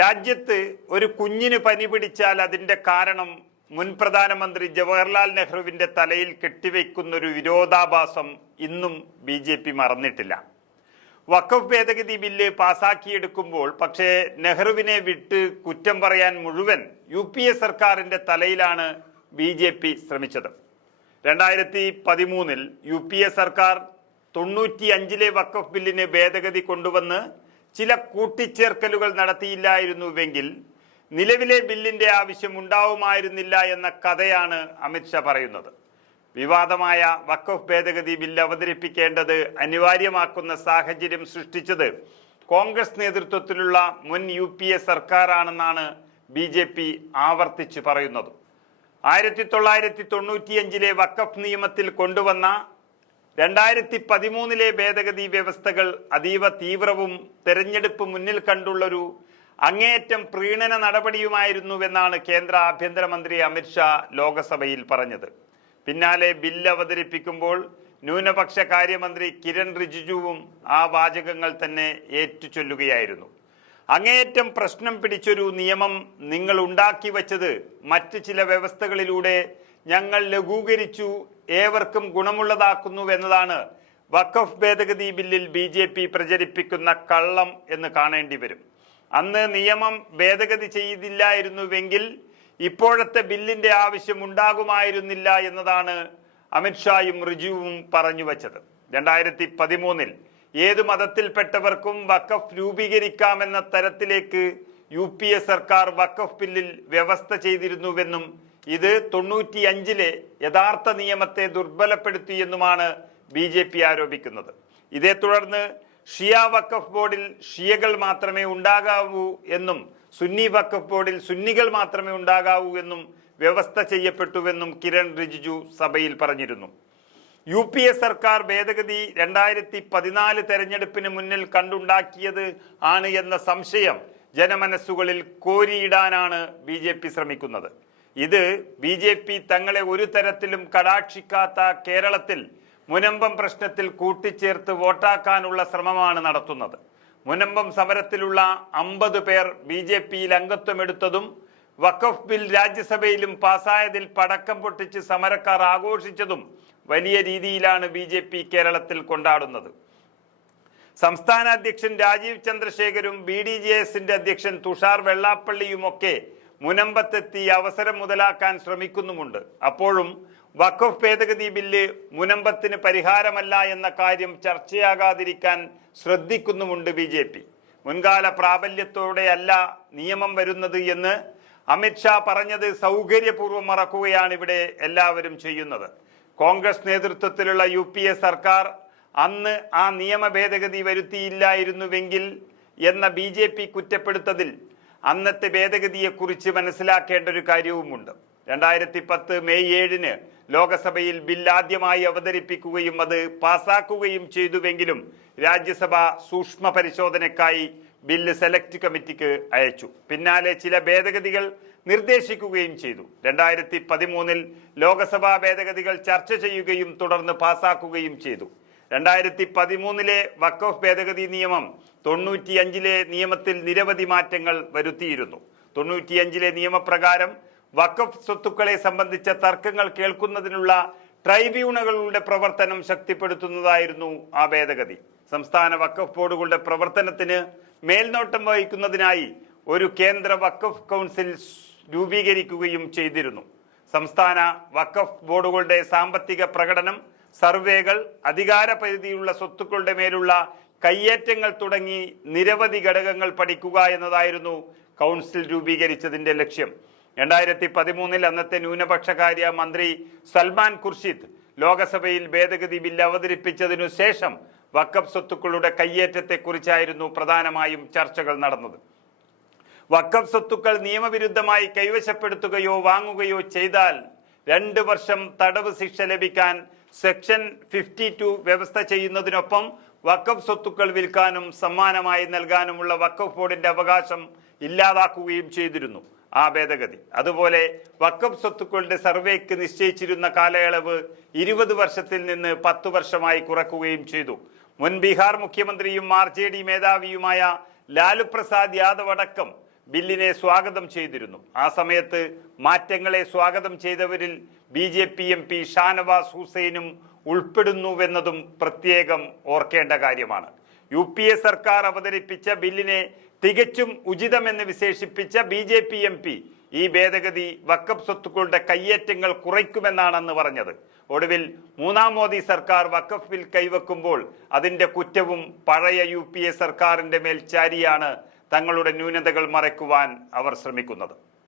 രാജ്യത്ത് ഒരു കുഞ്ഞിന് പനി പിടിച്ചാൽ അതിൻ്റെ കാരണം മുൻ പ്രധാനമന്ത്രി ജവഹർലാൽ നെഹ്റുവിൻ്റെ തലയിൽ കെട്ടിവെക്കുന്നൊരു വിരോധാഭാസം ഇന്നും BJP മറന്നിട്ടില്ല. വഖഫ് ഭേദഗതി ബില്ല് പാസാക്കിയെടുക്കുമ്പോൾ പക്ഷേ നെഹ്റുവിനെ വിട്ട് കുറ്റം പറയാൻ മുഴുവൻ UPA സർക്കാരിൻ്റെ തലയിലാണ് BJP ശ്രമിച്ചത്. 2013 UPA സർക്കാർ 95 വഖഫ് ബില്ലിന് ഭേദഗതി കൊണ്ടുവന്ന് ചില കൂട്ടിച്ചേർക്കലുകൾ നടത്തിയില്ലായിരുന്നുവെങ്കിൽ നിലവിലെ ബില്ലിന്റെ ആവശ്യം ഉണ്ടാവുമായിരുന്നില്ല എന്ന കഥയാണ് അമിത്ഷാ പറയുന്നത്. വിവാദമായ വഖഫ് ഭേദഗതി ബില്ല് അവതരിപ്പിക്കേണ്ടത് അനിവാര്യമാക്കുന്ന സാഹചര്യം സൃഷ്ടിച്ചത് കോൺഗ്രസ് നേതൃത്വത്തിലുള്ള മുൻ UPA സർക്കാരാണെന്നാണ് BJP ആവർത്തിച്ച് പറയുന്നത്. 1995 വഖഫ് നിയമത്തിൽ കൊണ്ടുവന്ന 2013 ഭേദഗതി വ്യവസ്ഥകൾ അതീവ തീവ്രവും തെരഞ്ഞെടുപ്പ് മുന്നിൽ കണ്ടുള്ളൊരു അങ്ങേയറ്റം പ്രീണന നടപടിയുമായിരുന്നുവെന്നാണ് കേന്ദ്ര ആഭ്യന്തരമന്ത്രി അമിത്ഷാ ലോക്സഭയിൽ പറഞ്ഞത്. പിന്നാലെ ബില്ല് അവതരിപ്പിക്കുമ്പോൾ ന്യൂനപക്ഷ കാര്യമന്ത്രി കിരൺ റിജിജുവും ആ വാചകങ്ങൾ തന്നെ ഏറ്റുചൊല്ലുകയായിരുന്നു. അങ്ങേയറ്റം പ്രശ്നം പിടിച്ചൊരു നിയമം നിങ്ങൾ ഉണ്ടാക്കി വച്ചത് മറ്റ് ചില വ്യവസ്ഥകളിലൂടെ ഞങ്ങൾ ലഘൂകരിച്ചു, ഏവർക്കും ഗുണമുള്ളതാക്കുന്നുവെന്നതാണ് വഖഫ് ഭേദഗതി ബില്ലിൽ BJP പ്രചരിപ്പിക്കുന്ന കള്ളം എന്ന് കാണേണ്ടി വരും. അന്ന് നിയമം ഭേദഗതി ചെയ്തില്ലായിരുന്നുവെങ്കിൽ ഇപ്പോഴത്തെ ബില്ലിന്റെ ആവശ്യം ഉണ്ടാകുമായിരുന്നില്ല എന്നതാണ് അമിത്ഷായും റിജുവും പറഞ്ഞു വച്ചത്. 2013 ഏത് മതത്തിൽപ്പെട്ടവർക്കും വഖഫ് രൂപീകരിക്കാമെന്ന തരത്തിലേക്ക് UPA സർക്കാർ വഖഫ് ബില്ലിൽ വ്യവസ്ഥ ചെയ്തിരുന്നുവെന്നും ഇത് 95 യഥാർത്ഥ നിയമത്തെ ദുർബലപ്പെടുത്തിയെന്നുമാണ് BJP ആരോപിക്കുന്നത്. ഇതേ തുടർന്ന് ഷിയ വഖഫ് ബോർഡിൽ ഷിയകൾ മാത്രമേ ഉണ്ടാകാവൂ എന്നും സുന്നി വഖഫ് ബോർഡിൽ സുന്നികൾ മാത്രമേ ഉണ്ടാകാവൂ എന്നും വ്യവസ്ഥ ചെയ്യപ്പെട്ടുവെന്നും കിരൺ റിജിജു സഭയിൽ പറഞ്ഞിരുന്നു. UPA സർക്കാർ ഭേദഗതി 2014 തെരഞ്ഞെടുപ്പിന് മുന്നിൽ കണ്ടുണ്ടാക്കിയത് ആണ് എന്ന സംശയം ജനമനസ്സുകളിൽ കോരിയിടാനാണ് BJP ശ്രമിക്കുന്നത്. ഇത് BJP തങ്ങളെ ഒരു തരത്തിലും കടാക്ഷിക്കാത്ത കേരളത്തിൽ മുനമ്പം പ്രശ്നത്തിൽ കൂട്ടിച്ചേർത്ത് വോട്ടാക്കാനുള്ള ശ്രമമാണ് നടത്തുന്നത്. മുനമ്പം സമരത്തിലുള്ള 50 പേർ BJPയിൽ അംഗത്വമെടുത്തതും വഖഫ് ബിൽ രാജ്യസഭയിലും പാസായതിൽ പടക്കം പൊട്ടിച്ച് സമരക്കാർ ആഘോഷിച്ചതും വലിയ രീതിയിലാണ് BJP കേരളത്തിൽ സംസ്ഥാന അധ്യക്ഷൻ രാജീവ് ചന്ദ്രശേഖരും BDJSന്റെ അധ്യക്ഷൻ തുഷാർ വെള്ളാപ്പള്ളിയുമൊക്കെ മുനമ്പത്തെത്തി അവസരം മുതലാക്കാൻ ശ്രമിക്കുന്നുമുണ്ട്. അപ്പോഴും വഖഫ് ഭേദഗതി ബില്ല് മുനമ്പത്തിന് പരിഹാരമല്ല എന്ന കാര്യം ചർച്ചയാകാതിരിക്കാൻ ശ്രദ്ധിക്കുന്നുമുണ്ട് BJP. മുൻകാല പ്രാബല്യത്തോടെയല്ല നിയമം വരുന്നത് എന്ന് അമിത്ഷാ പറഞ്ഞത് സൗകര്യപൂർവ്വം മറക്കുകയാണ് ഇവിടെ എല്ലാവരും ചെയ്യുന്നത്. കോൺഗ്രസ് നേതൃത്വത്തിലുള്ള UPA സർക്കാർ അന്ന് ആ നിയമ ഭേദഗതി വരുത്തിയില്ലായിരുന്നുവെങ്കിൽ എന്ന BJP കുറ്റപ്പെടുത്തതിൽ അന്നത്തെ ഭേദഗതിയെക്കുറിച്ച് മനസ്സിലാക്കേണ്ട ഒരു കാര്യവുമുണ്ട്. 2010 മെയ് 7 ലോകസഭയിൽ ബിൽ ആദ്യമായി അവതരിപ്പിക്കുകയും അത് പാസാക്കുകയും ചെയ്തുവെങ്കിലും രാജ്യസഭ സൂക്ഷ്മ പരിശോധനയ്ക്കായി ബില്ല് സെലക്ട് കമ്മിറ്റിക്ക് അയച്ചു. പിന്നാലെ ചില ഭേദഗതികൾ നിർദ്ദേശിക്കുകയും ചെയ്തു. 2013 ലോകസഭാ ഭേദഗതികൾ ചർച്ച ചെയ്യുകയും തുടർന്ന് പാസാക്കുകയും ചെയ്തു. 2013 വഖഫ് ഭേദഗതി നിയമം 95 നിയമത്തിൽ നിരവധി മാറ്റങ്ങൾ വരുത്തിയിരുന്നു. 95 നിയമപ്രകാരം വഖഫ് സ്വത്തുക്കളെ സംബന്ധിച്ച തർക്കങ്ങൾ കേൾക്കുന്നതിനുള്ള ട്രൈബ്യൂണലുകളുടെ പ്രവർത്തനം ശക്തിപ്പെടുത്തുന്നതായിരുന്നു ആ ഭേദഗതി. സംസ്ഥാന വഖഫ് ബോർഡുകളുടെ പ്രവർത്തനത്തിന് മേൽനോട്ടം വഹിക്കുന്നതിനായി ഒരു കേന്ദ്ര വഖഫ് കൗൺസിൽ രൂപീകരിക്കുകയും ചെയ്തിരുന്നു. സംസ്ഥാന വഖഫ് ബോർഡുകളുടെ സാമ്പത്തിക പ്രകടനം, സർവേകൾ, അധികാര പരിധിയുള്ള സ്വത്തുക്കളുടെ മേലുള്ള കയ്യേറ്റങ്ങൾ തുടങ്ങി നിരവധി ഘടകങ്ങൾ പഠിക്കുക എന്നതായിരുന്നു കൗൺസിൽ രൂപീകരിച്ചതിന്റെ ലക്ഷ്യം. 2013 അന്നത്തെ ന്യൂനപക്ഷകാര്യ മന്ത്രി സൽമാൻ ഖുർഷിദ് ലോകസഭയിൽ ഭേദഗതി ബില്ല് അവതരിപ്പിച്ചതിനു ശേഷം വഖഫ് സ്വത്തുക്കളുടെ കയ്യേറ്റത്തെക്കുറിച്ചായിരുന്നു പ്രധാനമായും ചർച്ചകൾ നടന്നത്. വഖഫ് സ്വത്തുക്കൾ നിയമവിരുദ്ധമായി കൈവശപ്പെടുത്തുകയോ വാങ്ങുകയോ ചെയ്താൽ 2 വർഷം തടവ് ശിക്ഷ ലഭിക്കാൻ സെക്ഷൻ 52 വ്യവസ്ഥ ചെയ്യുന്നതിനൊപ്പം വഖഫ് സ്വത്തുക്കൾ വിൽക്കാനും സമ്മാനമായി നൽകാനുമുള്ള വഖഫ് ബോർഡിന്റെ അവകാശം ഇല്ലാതാക്കുകയും ചെയ്തിരുന്നു ആ ഭേദഗതി. അതുപോലെ വഖഫ് സ്വത്തുക്കളുടെ സർവേക്ക് നിശ്ചയിച്ചിരുന്ന കാലയളവ് 20 വർഷത്തിൽ നിന്ന് 10 വർഷമായി കുറക്കുകയും ചെയ്തു. മുൻ ബീഹാർ മുഖ്യമന്ത്രിയും RJD മേധാവിയുമായ ലാലു പ്രസാദ് യാദവ് അടക്കം ബില്ലിനെ സ്വാഗതം ചെയ്തിരുന്നു. ആ സമയത്ത് മാറ്റങ്ങളെ സ്വാഗതം ചെയ്തവരിൽ BJP MP ഷാനവാസ് ഹുസൈനും ഉൾപ്പെടുന്നുവെന്നതും പ്രത്യേകം ഓർക്കേണ്ട കാര്യമാണ്. UPA സർക്കാർ അവതരിപ്പിച്ച ബില്ലിനെ തികച്ചും ഉചിതമെന്ന് വിശേഷിപ്പിച്ച BJP MP ഈ ഭേദഗതി വഖഫ് സ്വത്തുക്കളുടെ കയ്യേറ്റങ്ങൾ കുറയ്ക്കുമെന്നാണെന്ന് പറഞ്ഞത്. ഒടുവിൽ മൂന്നാം മോദി സർക്കാർ വഖഫ് ബിൽ കൈവെക്കുമ്പോൾ അതിന്റെ കുറ്റവും പഴയ UPA സർക്കാരിന്റെ മേൽ ചാരിയാണ് തങ്ങളുടെ ന്യൂനതകൾ മറയ്ക്കുവാൻ അവർ ശ്രമിക്കുന്നത്.